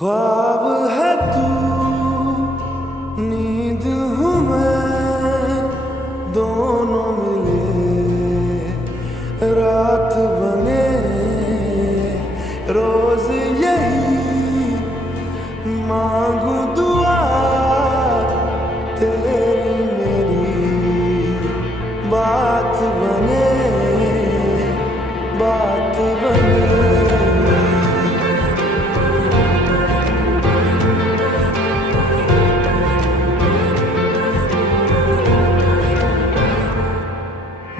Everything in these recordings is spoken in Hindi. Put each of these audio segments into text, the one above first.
ख्वाब है तू, नींद हूँ मैं, दोनों मिले रात बने, रोज यही मांगू दुआ, तेरी मेरी बात बने, बात बने।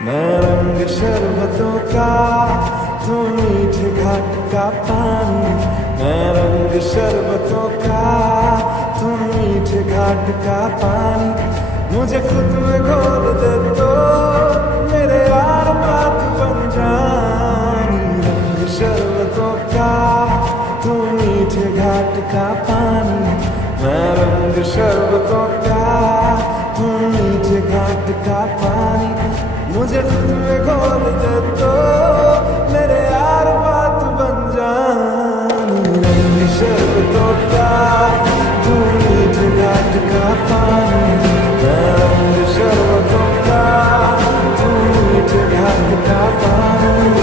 मैं रंग शरबतों का, तू मीठे घाट का पानी। मैं रंग शरबतों का, तू मीठे घाट का पानी। मुझे खुद में घोल दे तो मेरे यार बात बन जानी। रंग शरबतों का, तू मीठे घाट का पानी। मैं रंग शरबतों का, तू मीठे घाट का पानी। मुझे खुद में घोल दे तो मेरे यार बात बन जानी। रंग शरबतों का, तू मीठे घाट का पानी। मैं रंग शरबतों का, तू मीठे घाट का पानी।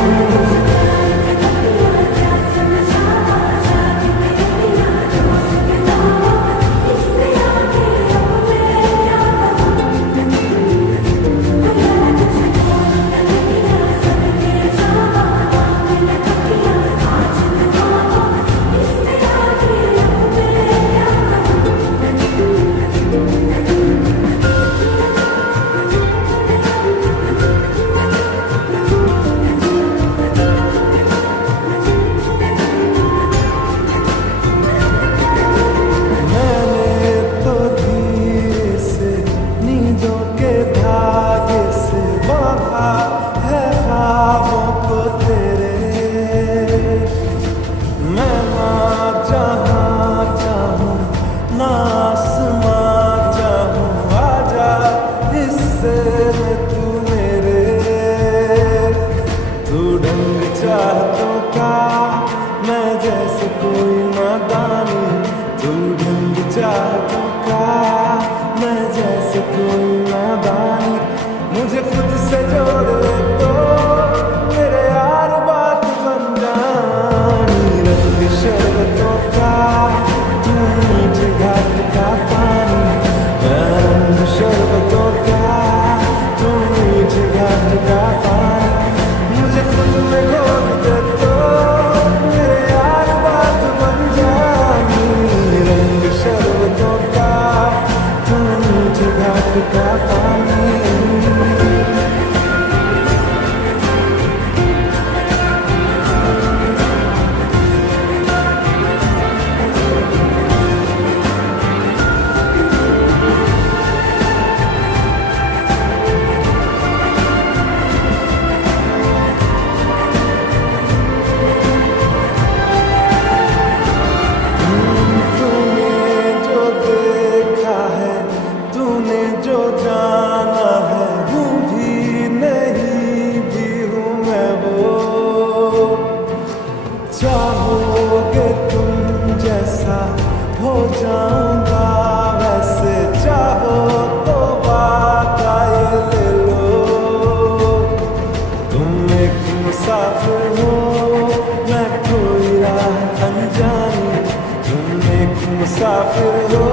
चाहतों का मैं जैसे कोई नादानी, तू ढंग चाहतों का मैं जैसे कोई नादानी। मुझे खुद से जोड़ ले तो मेरे यार बात बन जानी। रंग शरबतों का, तू मीठे घाट का पानी। मैं रंग शरबतों का, तू मीठे घाट का पानी। मुझे खुद में घोल दे तो मेरे यार बात बन जानी। रंग शरबतों का, तू मीठे घाट का पानी। चाहोगे तुम जैसा हो जाऊंगा वैसे, चाहो तो वादा ये ले लो। तुम एक मुसाफिर हो, मैं कोई राह अनजानी। तुम एक मुसाफिर हो,